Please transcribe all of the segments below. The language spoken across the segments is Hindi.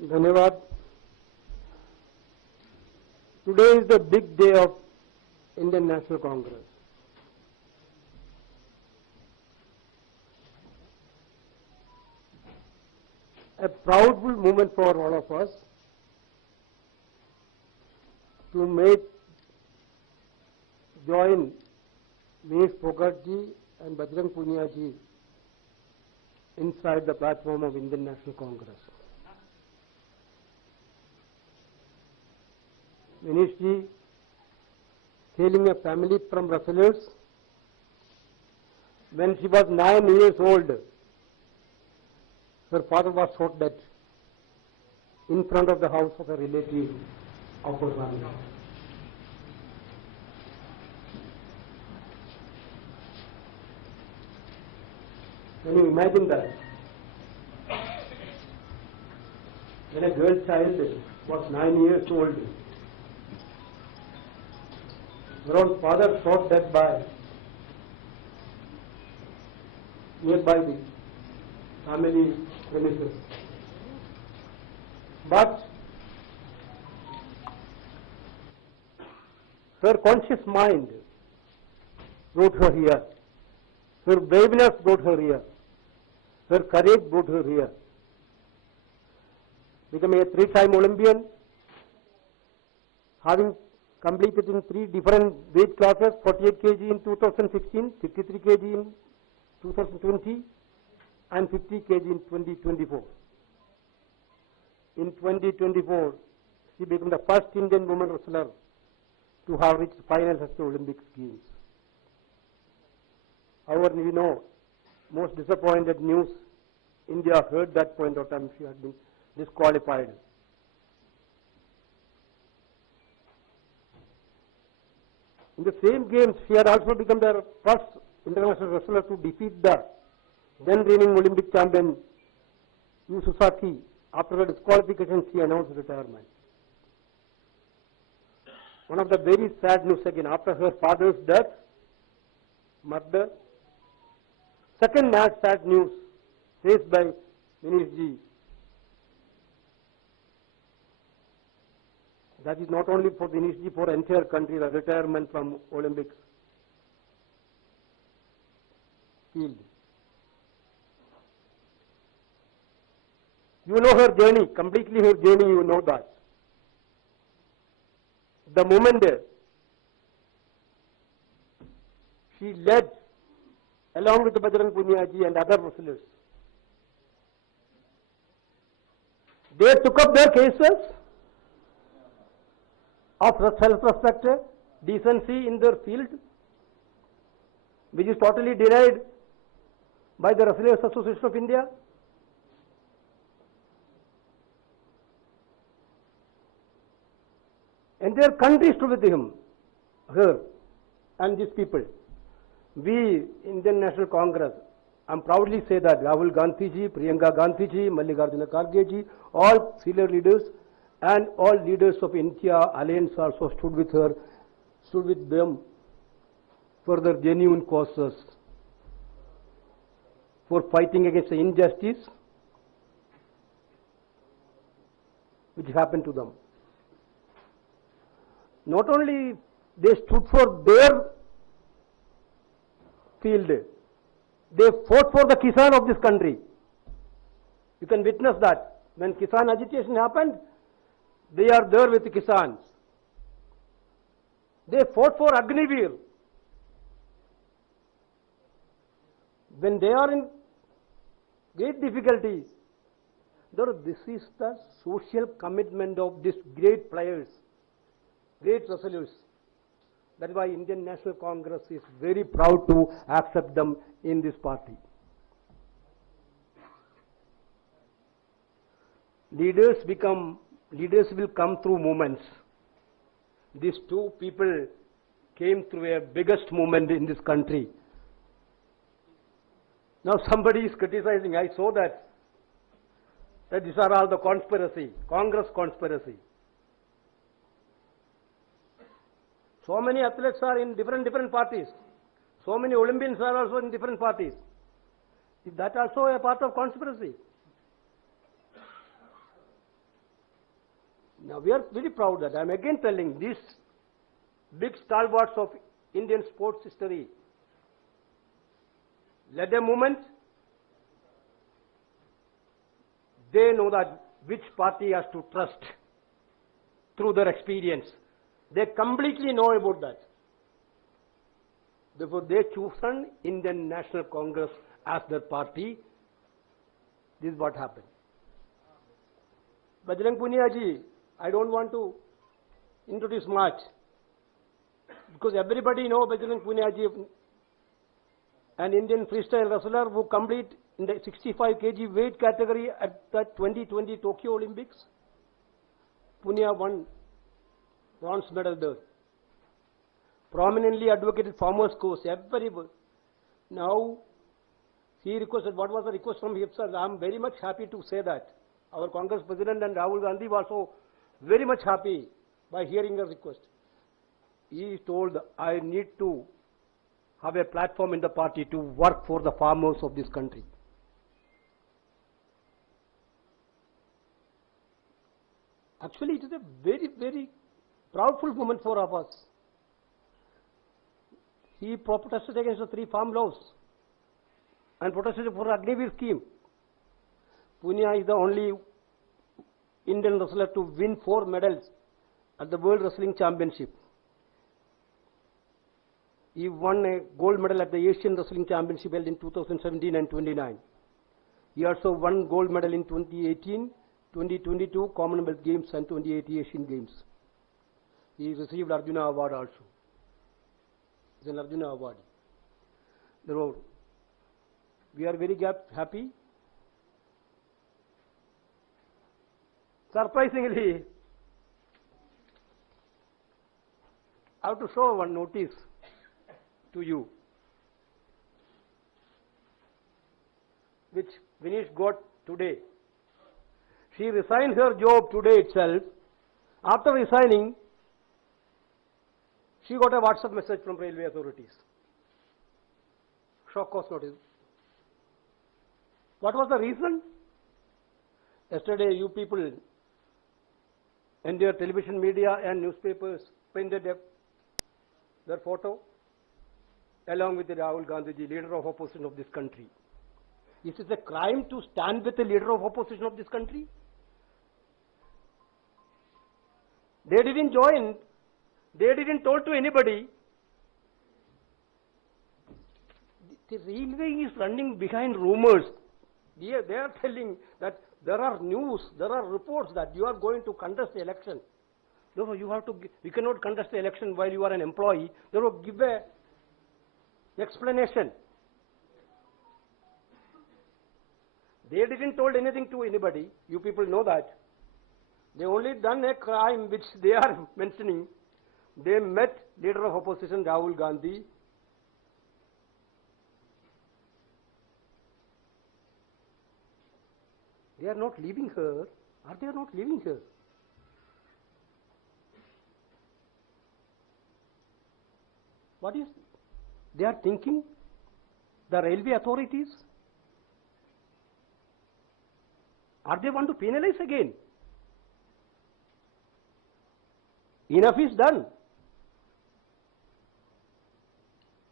धन्यवाद. Today is the big day of Indian National Congress. A proudful moment for all of us to join Manish Phogatji and Bajrang Punia ji inside the platform of Indian National Congress. Manish ji, hailing a family from Rassalers, when she was 9 years old, her father was shot dead in front of the house of a relative of her family. Can you imagine that? When a girl child was 9 years old, her own father shot dead by nearby the family premises. But her conscious mind brought her here. Her braveness brought her here. Her courage brought her here. Becoming a 3-time Olympian, having completed in 3 different weight classes, 48 kg in 2016, 53 kg in 2020, and 50 kg in 2024. In 2024, she became the first Indian woman wrestler to have reached finals at the Olympic Games. However, we know, most disappointed news, India heard that point of time she had been disqualified. In the same games, she had also become the first international wrestler to defeat the then reigning Olympic champion Yu Sasaki. After her disqualification, she announced retirement. One of the very sad news again, after her father's death, murder. Second sad news faced by Manish ji. That is not only for Manish ji, for entire country, the retirement from Olympics field. You know her journey, completely her journey, you know that. The moment she led along with Bajrang Punia ji and other wrestlers, they took up their cases of self-respect, decency in their field, which is totally denied by the Wrestlers Association of India. Entire country stood with him, her, and these people. We, Indian National Congress, I proudly say that Rahul Gandhi ji, Priyanka Gandhi ji, Mallikarjuna Kharge ji, all senior leaders and all leaders of India Alliance also stood with her, stood with them for their genuine causes, for fighting against the injustice which happened to them. Not only they stood for their field, they fought for the Kisan of this country. You can witness that. When Kisan agitation happened, they are there with the Kisans. They fought for Agniveer. When they are in great difficulties, this is the social commitment of these great players, great wrestlers. That is why Indian National Congress is very proud to accept them in this party. Leaders will come through movements. These two people came through a biggest movement in this country. Now somebody is criticizing, I saw that these are all the conspiracy, Congress conspiracy. So many athletes are in different parties. So many Olympians are also in different parties. Is that also a part of conspiracy? Now we are very proud that I am again telling these big stalwarts of Indian sports history led a movement. They know that which party has to trust through their experience. They completely know about that. Therefore, they chosen Indian National Congress as their party. This is what happened. Bajrang Punia ji, I don't want to introduce much because everybody know Bajrang Punia ji, an Indian freestyle wrestler who complete in the 65 kg weight category at the 2020 Tokyo Olympics. Punia won bronze medal there. Prominently advocated farmers' cause, everybody. Now, he requested, what was the request from him, sir? I am very much happy to say that. Our Congress President and Rahul Gandhi was also very much happy by hearing the request. He told, I need to have a platform in the party to work for the farmers of this country. Actually, it is a very, very proudful moment for us. He protested against the 3 farm laws and protested for Agniveer scheme. Punia is the only Indian wrestler to win 4 medals at the World Wrestling Championship. He won a gold medal at the Asian Wrestling Championship held in 2017 and 29. He also won gold medal in 2018, 2022 Commonwealth Games and 2080 Asian Games. He received Arjuna Award also. He is an Arjuna Award. Therefore, we are very happy. Surprisingly, I have to show one notice to you, which Vinesh got today. She resigned her job today itself. After resigning, she got a WhatsApp message from railway authorities. Shock cause notice. What was the reason? Yesterday, you people in their television media and newspapers printed their photo along with the Rahul Gandhi, leader of opposition of this country. Is it a crime to stand with the leader of opposition of this country? They didn't join. They didn't told to anybody. The railway is running behind rumors. They are telling that there are news, there are reports that you are going to contest the election. Therefore, you have to. You cannot contest the election while you are an employee. Therefore, give a explanation. They didn't told anything to anybody. You people know that. They only done a crime which they are mentioning. They met leader of opposition Rahul Gandhi. They are not leaving her. Are they not leaving her? What is they are thinking? The railway authorities? Are they want to penalize again? Enough is done.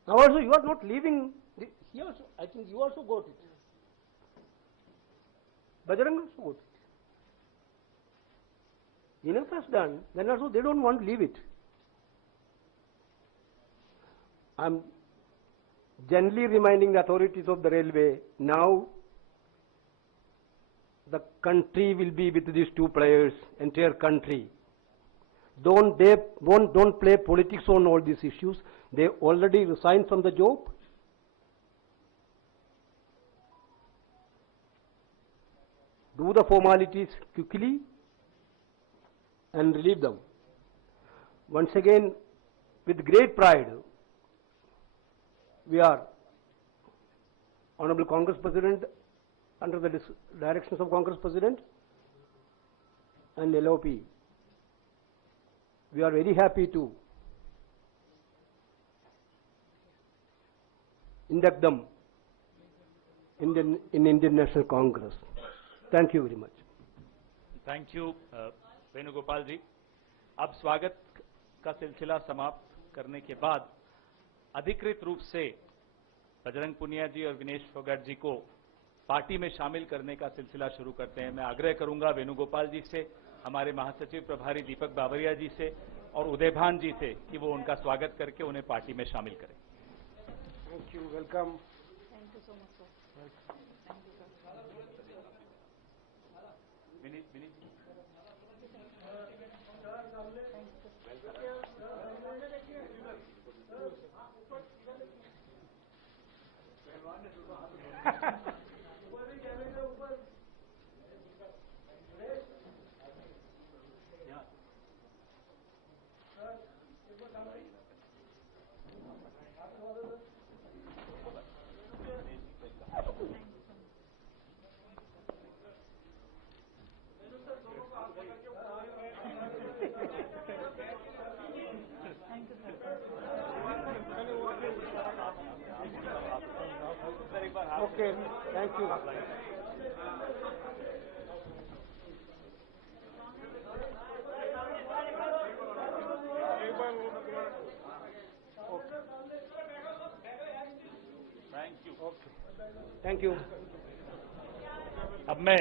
Now also you are not leaving. Here also, I think you also got it. Bajrang also got it. Enough has done. Then also they don't want to leave it. I am gently reminding the authorities of the railway, now the country will be with these 2 players, entire country. Don't play politics on all these issues. They already resigned from the job. Do the formalities quickly and relieve them. Once again, with great pride, we are, Honorable Congress President, under the directions of Congress President and LOP, we are very happy to induct them in Indian National Congress. Thank you very much. Thank you. Venugopal जी, अब स्वागत का सिलसिला समाप्त करने के बाद अधिकृत रूप से बजरंग पुनिया जी और विनेश फोगाट जी को पार्टी में शामिल करने का सिलसिला शुरू करते हैं। मैं आग्रह करूंगा वेणुगोपाल जी से, हमारे महासचिव प्रभारी दीपक बावरिया जी से और उदयभान जी से कि वो उनका स्वागत करके उन्हें पार्टी में शामिल करें। Thank you, welcome. Thank you so much, sir. Thank you, sir. Vineet ji. Thank you, sir. Okay, thank you. Thank you. अब मैं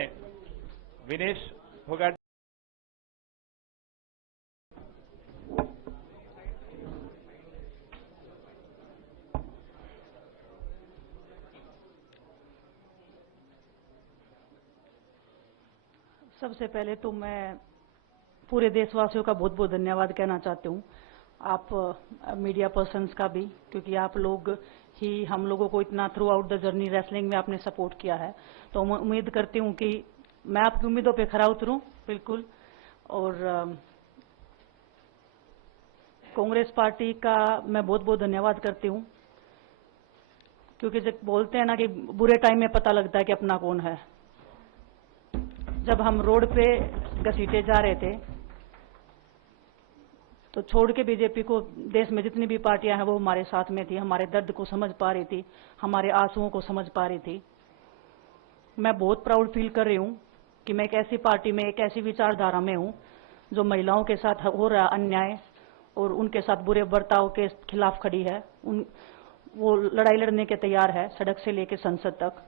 विनेश फोगाट सबसे पहले तो मैं पूरे देशवासियों का बहुत बहुत धन्यवाद कहना चाहती हूँ, आप मीडिया पर्सन्स का भी, क्योंकि आप लोग ही हम लोगों को इतना through out the journey wrestling में आपने सपोर्ट किया है। तो मैं उम्मीद करती हूँ कि मैं आपकी उम्मीदों पे खरा उतरूं बिल्कुल। और कांग्रेस पार्टी का मैं बहुत बहुत धन्यवाद करती हूँ, क्योंकि जब बोलते हैं ना कि बुरे टाइम में पता लगता है कि अपना कौन है। जब हम रोड पे घसीटे जा रहे थे तो छोड़ के बीजेपी को देश में जितनी भी पार्टियां हैं वो हमारे साथ में थी, हमारे दर्द को समझ पा रही थी, हमारे आंसुओं को समझ पा रही थी। मैं बहुत प्राउड फील कर रही हूं कि मैं एक ऐसी पार्टी में, एक ऐसी विचारधारा में हूं जो महिलाओं के साथ हो रहा अन्याय और उनके साथ बुरे बर्ताव के खिलाफ खड़ी है। वो लड़ाई लड़ने के तैयार है, सड़क से लेकर संसद तक।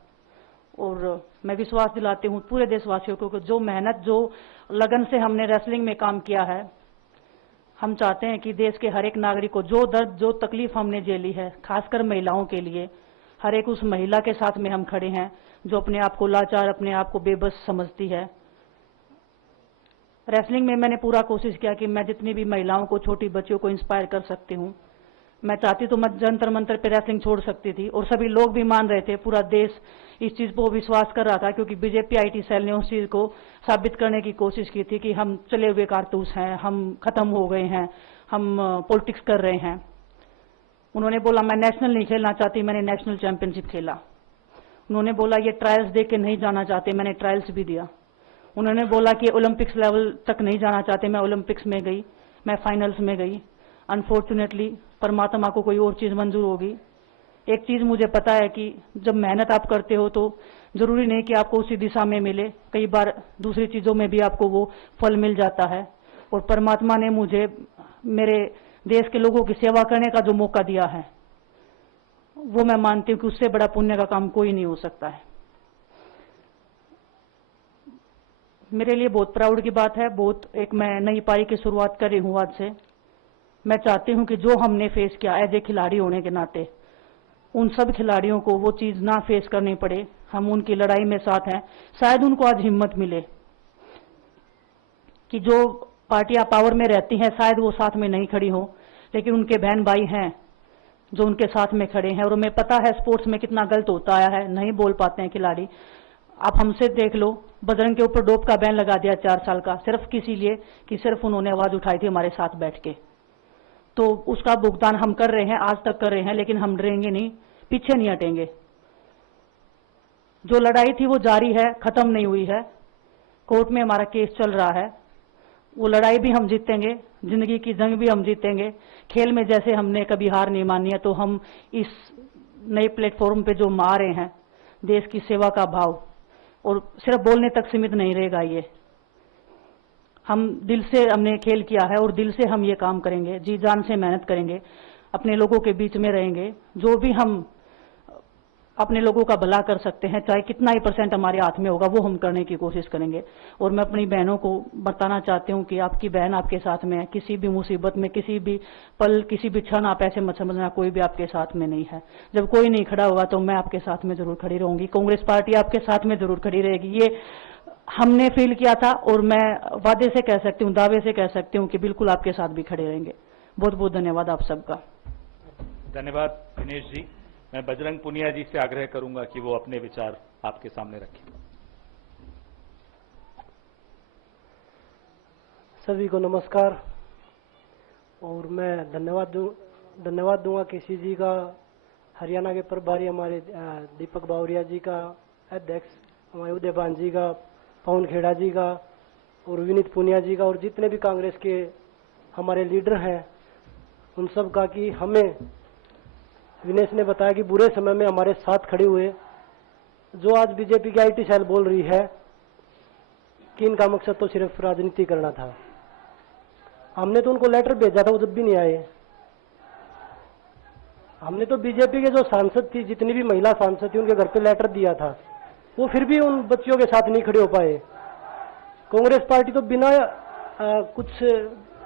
और मैं विश्वास दिलाती हूँ पूरे देशवासियों को कि जो मेहनत, जो लगन से हमने रेसलिंग में काम किया है, हम चाहते हैं कि देश के हर एक नागरिक को जो दर्द, जो तकलीफ हमने झेली है, खासकर महिलाओं के लिए, हर एक उस महिला के साथ में हम खड़े हैं जो अपने आप को लाचार, अपने आप को बेबस समझती है। रेसलिंग में मैंने पूरा कोशिश किया कि मैं जितनी भी महिलाओं को, छोटी बच्चियों को इंस्पायर कर सकती हूँ। मैं चाहती तो मैं जंतर मंतर पे रेसलिंग छोड़ सकती थी, और सभी लोग भी मान रहे थे, पूरा देश इस चीज को विश्वास कर रहा था, क्योंकि बीजेपी आईटी सेल ने उस चीज को साबित करने की कोशिश की थी कि हम चले हुए कारतूस हैं, हम खत्म हो गए हैं, हम पॉलिटिक्स कर रहे हैं। उन्होंने बोला मैं नेशनल नहीं खेलना चाहती, मैंने नेशनल चैंपियनशिप खेला। उन्होंने बोला ये ट्रायल्स दे के नहीं जाना चाहते, मैंने ट्रायल्स भी दिया। उन्होंने बोला कि ओलंपिक्स लेवल तक नहीं जाना चाहते, मैं ओलंपिक्स में गई, मैं फाइनल्स में गई। अनफॉर्चुनेटली परमात्मा को कोई और चीज मंजूर होगी। एक चीज मुझे पता है कि जब मेहनत आप करते हो तो जरूरी नहीं कि आपको उसी दिशा में मिले, कई बार दूसरी चीजों में भी आपको वो फल मिल जाता है। और परमात्मा ने मुझे मेरे देश के लोगों की सेवा करने का जो मौका दिया है, वो मैं मानती हूँ कि उससे बड़ा पुण्य का काम कोई नहीं हो सकता है। मेरे लिए बहुत प्राउड की बात है। एक मैं नई पारी की शुरुआत कर रही हूँ आज से। मैं चाहती हूं कि जो हमने फेस किया एज ए खिलाड़ी होने के नाते, उन सब खिलाड़ियों को वो चीज ना फेस करनी पड़े। हम उनकी लड़ाई में साथ हैं। शायद उनको आज हिम्मत मिले कि जो पार्टियां पावर में रहती हैं शायद वो साथ में नहीं खड़ी हो, लेकिन उनके बहन भाई हैं जो उनके साथ में खड़े हैं। और हमें पता है स्पोर्ट्स में कितना गलत होता आया है, नहीं बोल पाते हैं खिलाड़ी। आप हमसे देख लो, बजरंग के ऊपर डोप का बैन लगा दिया 4 साल का, सिर्फ किसी लिए कि सिर्फ उन्होंने आवाज उठाई थी हमारे साथ बैठ के। तो उसका भुगतान हम कर रहे हैं, आज तक कर रहे हैं, लेकिन हम डरेंगे नहीं, पीछे नहीं हटेंगे। जो लड़ाई थी वो जारी है, खत्म नहीं हुई है। कोर्ट में हमारा केस चल रहा है, वो लड़ाई भी हम जीतेंगे, जिंदगी की जंग भी हम जीतेंगे। खेल में जैसे हमने कभी हार नहीं मानी है, तो हम इस नए प्लेटफॉर्म पे जो आ रहे हैं, देश की सेवा का भाव, और सिर्फ बोलने तक सीमित नहीं रहेगा ये। हम दिल से हमने खेल किया है और दिल से हम ये काम करेंगे, जी जान से मेहनत करेंगे, अपने लोगों के बीच में रहेंगे। जो भी हम अपने लोगों का भला कर सकते हैं, चाहे कितना ही % हमारे हाथ में होगा, वो हम करने की कोशिश करेंगे। और मैं अपनी बहनों को बताना चाहती हूँ कि आपकी बहन आपके साथ में है। किसी भी मुसीबत में, किसी भी पल, किसी भी क्षण आप ऐसे मत समझना कोई भी आपके साथ में नहीं है। जब कोई नहीं खड़ा होगा तो मैं आपके साथ में जरूर खड़ी रहूंगी, कांग्रेस पार्टी आपके साथ में जरूर खड़ी रहेगी। ये हमने फील किया था और मैं वादे से कह सकती हूँ, दावे से कह सकती हूँ कि बिल्कुल आपके साथ भी खड़े रहेंगे। बहुत बहुत धन्यवाद आप सबका। धन्यवाद दिनेश जी। मैं बजरंग पुनिया जी से आग्रह करूंगा कि वो अपने विचार आपके सामने रखें। सभी को नमस्कार। और मैं धन्यवाद दूंगा केसी जी का, हरियाणा के प्रभारी हमारे दीपक बावरिया जी का, अध्यक्ष हमारे उदयभान जी का, पवन खेड़ा जी का और विनीत पुनिया जी का, और जितने भी कांग्रेस के हमारे लीडर हैं उन सब का, कि हमें विनेश ने बताया कि बुरे समय में हमारे साथ खड़े हुए। जो आज बीजेपी की IT सेल बोल रही है कि इनका मकसद तो सिर्फ राजनीति करना था, हमने तो उनको लेटर भेजा था, वो जब भी नहीं आए। हमने तो बीजेपी के जो सांसद थी, जितनी भी महिला सांसद थी, उनके घर पे लेटर दिया था, वो फिर भी उन बच्चियों के साथ नहीं खड़े हो पाए। कांग्रेस पार्टी तो बिना कुछ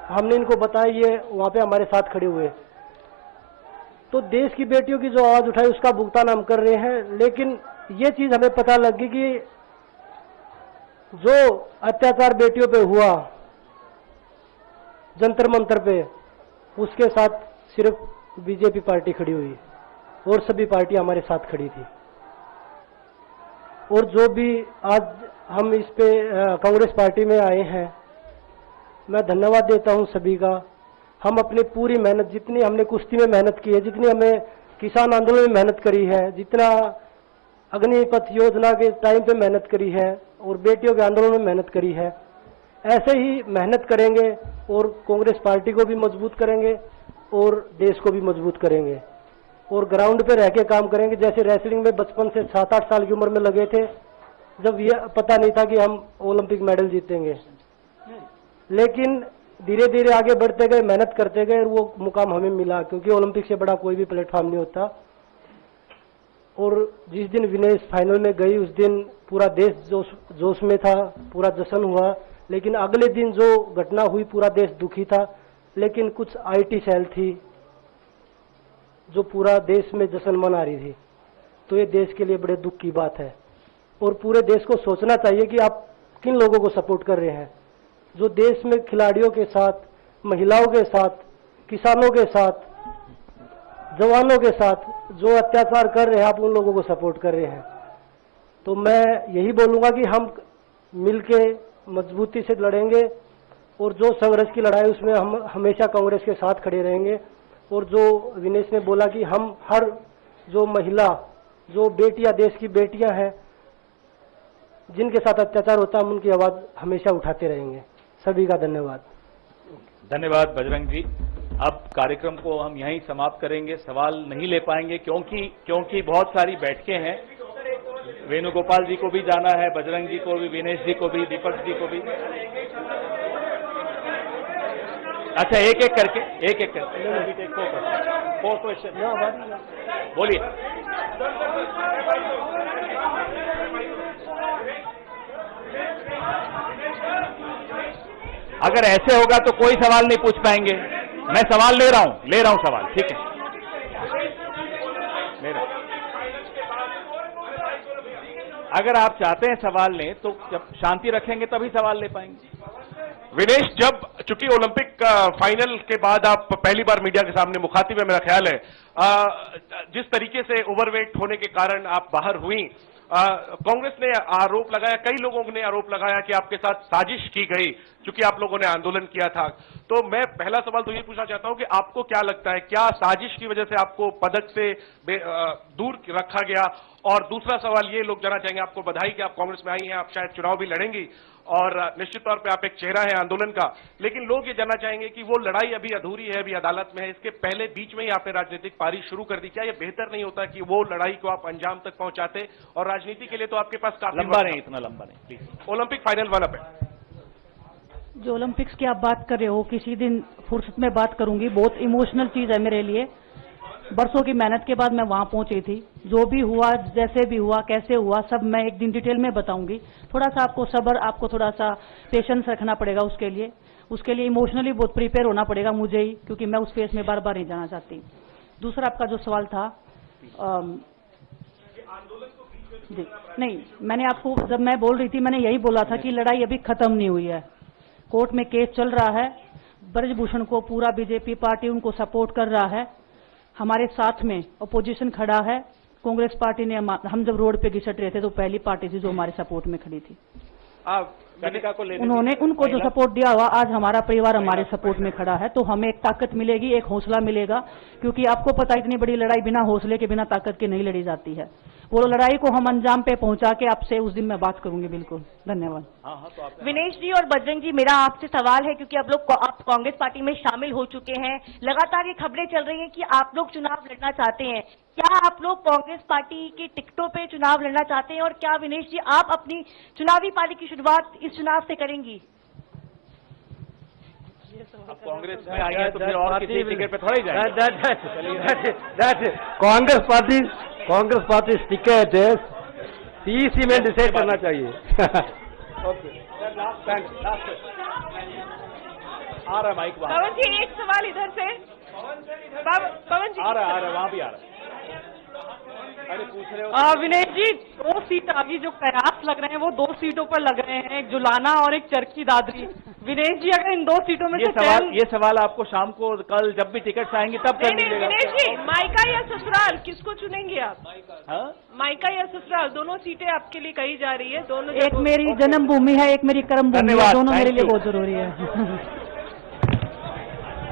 हमने इनको बताया, ये वहां पे हमारे साथ खड़े हुए। तो देश की बेटियों की जो आवाज उठाई उसका भुगतान हम कर रहे हैं। लेकिन ये चीज हमें पता लगी कि जो अत्याचार बेटियों पे हुआ जंतर मंतर पे, उसके साथ सिर्फ बीजेपी पार्टी खड़ी हुई और सभी पार्टी हमारे साथ खड़ी थी। और जो भी आज हम इस पे कांग्रेस पार्टी में आए हैं, मैं धन्यवाद देता हूं सभी का। हम अपनी पूरी मेहनत, जितनी हमने कुश्ती में मेहनत की है, जितनी हमें किसान आंदोलन में मेहनत करी है, जितना अग्निपथ योजना के टाइम पे मेहनत करी है और बेटियों के आंदोलन में मेहनत करी है, ऐसे ही मेहनत करेंगे और कांग्रेस पार्टी को भी मजबूत करेंगे और देश को भी मजबूत करेंगे। और ग्राउंड पे रह के काम करेंगे। जैसे रेसलिंग में बचपन से 7-8 साल की उम्र में लगे थे, जब ये पता नहीं था कि हम ओलंपिक मेडल जीतेंगे, लेकिन धीरे धीरे आगे बढ़ते गए, मेहनत करते गए और वो मुकाम हमें मिला। क्योंकि ओलंपिक से बड़ा कोई भी प्लेटफॉर्म नहीं होता। और जिस दिन विनेश फाइनल में गई, उस दिन पूरा देश जोश में था, पूरा जश्न हुआ। लेकिन अगले दिन जो घटना हुई, पूरा देश दुखी था। लेकिन कुछ IT सेल थी जो पूरा देश में जश्न मना रही थी। तो ये देश के लिए बड़े दुख की बात है। और पूरे देश को सोचना चाहिए कि आप किन लोगों को सपोर्ट कर रहे हैं। जो देश में खिलाड़ियों के साथ, महिलाओं के साथ, किसानों के साथ, जवानों के साथ जो अत्याचार कर रहे हैं, आप उन लोगों को सपोर्ट कर रहे हैं। तो मैं यही बोलूंगा कि हम मिलके मजबूती से लड़ेंगे और जो संघर्ष की लड़ाई, उसमें हम हमेशा कांग्रेस के साथ खड़े रहेंगे। और जो विनेश ने बोला कि हम हर जो महिला, जो बेटियां, देश की बेटियां हैं जिनके साथ अत्याचार होता है, हम उनकी आवाज हमेशा उठाते रहेंगे। सभी का धन्यवाद। धन्यवाद बजरंग जी। अब कार्यक्रम को हम यहीं समाप्त करेंगे। सवाल नहीं ले पाएंगे क्योंकि बहुत सारी बैठकें हैं। वेणुगोपाल जी को भी जाना है, बजरंग जी को भी, विनेश जी को भी, दीपक जी को भी। अच्छा, एक एक करके फोर क्वेश्चन बोलिए। अगर ऐसे होगा तो कोई सवाल नहीं पूछ पाएंगे। मैं सवाल ले रहा हूं सवाल, ठीक है, ले रहा हूं। अगर आप चाहते हैं सवाल लें तो जब शांति रखेंगे तभी सवाल ले पाएंगे। विनेश, जब चूंकि ओलंपिक फाइनल के बाद आप पहली बार मीडिया के सामने मुखातिब है, मेरा ख्याल है, जिस तरीके से ओवरवेट होने के कारण आप बाहर हुई, कांग्रेस ने आरोप लगाया, कई लोगों ने आरोप लगाया कि आपके साथ साजिश की गई क्योंकि आप लोगों ने आंदोलन किया था। तो मैं पहला सवाल तो ये पूछना चाहता हूं कि आपको क्या लगता है, क्या साजिश की वजह से आपको पदक से दूर रखा गया? और दूसरा सवाल ये लोग जानना चाहेंगे, आपको बधाई कि आप कांग्रेस में आई हैं, आप शायद चुनाव भी लड़ेंगी और निश्चित तौर पे आप एक चेहरा है आंदोलन का, लेकिन लोग ये जानना चाहेंगे कि वो लड़ाई अभी अधूरी है, अभी अदालत में है, इसके पहले बीच में ही आपने राजनीतिक पारी शुरू कर दी। क्या ये बेहतर नहीं होता कि वो लड़ाई को आप अंजाम तक पहुंचाते? और राजनीति के लिए तो आपके पास काफी लंबा नहीं, इतना लंबा नहीं प्लीज। ओलंपिक फाइनल वाला पे जो ओलंपिक्स की आप बात कर रहे हो, किसी दिन फुर्सत में बात करूंगी। बहुत इमोशनल चीज है मेरे लिए। बरसों की मेहनत के बाद मैं वहां पहुंची थी। जो भी हुआ, जैसे भी हुआ, कैसे हुआ, सब मैं एक दिन डिटेल में बताऊंगी। थोड़ा सा आपको सब्र, आपको थोड़ा सा पेशेंस रखना पड़ेगा उसके लिए इमोशनली बहुत प्रिपेयर होना पड़ेगा मुझे ही, क्योंकि मैं उस फेज में बार बार नहीं जाना चाहती। दूसरा आपका जो सवाल था, जी नहीं, मैंने आपको, जब मैं बोल रही थी, मैंने यही बोला था कि लड़ाई अभी खत्म नहीं हुई है। कोर्ट में केस चल रहा है। ब्रजभूषण को पूरा बीजेपी पार्टी उनको सपोर्ट कर रहा है। हमारे साथ में अपोजिशन खड़ा है। कांग्रेस पार्टी ने, हम जब रोड पे घिसट रहे थे तो पहली पार्टी थी जो हमारे सपोर्ट में खड़ी थी। गणिका को लेने उन्होंने, उनको जो सपोर्ट दिया हुआ, आज हमारा परिवार हमारे सपोर्ट में खड़ा है, तो हमें एक ताकत मिलेगी, एक हौसला मिलेगा। क्योंकि आपको पता है, इतनी बड़ी लड़ाई बिना हौसले के, बिना ताकत के नहीं लड़ी जाती है। वो लड़ाई को हम अंजाम पे पहुंचा के आपसे उस दिन मैं बात करूंगी। बिल्कुल, धन्यवाद। विनेश जी और बजरंग जी, मेरा आपसे सवाल है, क्योंकि आप कांग्रेस पार्टी में शामिल हो चुके हैं, लगातार ये खबरें चल रही हैं कि आप लोग चुनाव लड़ना चाहते हैं। क्या आप लोग कांग्रेस पार्टी की टिकटों पे चुनाव लड़ना चाहते हैं, और क्या विनेश जी आप अपनी चुनावी पारी की शुरुआत इस चुनाव से करेंगी? अब कांग्रेस में आई है तो फिर और किसी टिकट पे थोड़ा ही जाएंगे। कांग्रेस पार्टी टिकट सीसी में डिसाइड करना चाहिए। आ रहा माइक वहाँ, पवन जी एक सवाल इधर से। पवन जी आ रहा वहाँ भी आ रहा है। अरे पूछ रहे हो विनेश जी, 2 सीट अभी जो कयास लग रहे हैं वो 2 सीटों पर लग रहे हैं, एक जुलाना और एक चरखी दादरी। विनेश जी, अगर इन 2 सीटों में से ये सवाल आपको शाम को, कल जब भी टिकट्स आएंगे तब कर लीजिएगा। विनेश जी, मायका या ससुराल, किसको चुनेंगे आप? हाँ? मायका या ससुराल, दोनों सीटें आपके लिए कही जा रही है। दोनों एक मेरी जन्मभूमि है, एक मेरी कर्म भूमि है, धन्यवाद, दोनों मेरे thank लिए you। बहुत जरूरी है।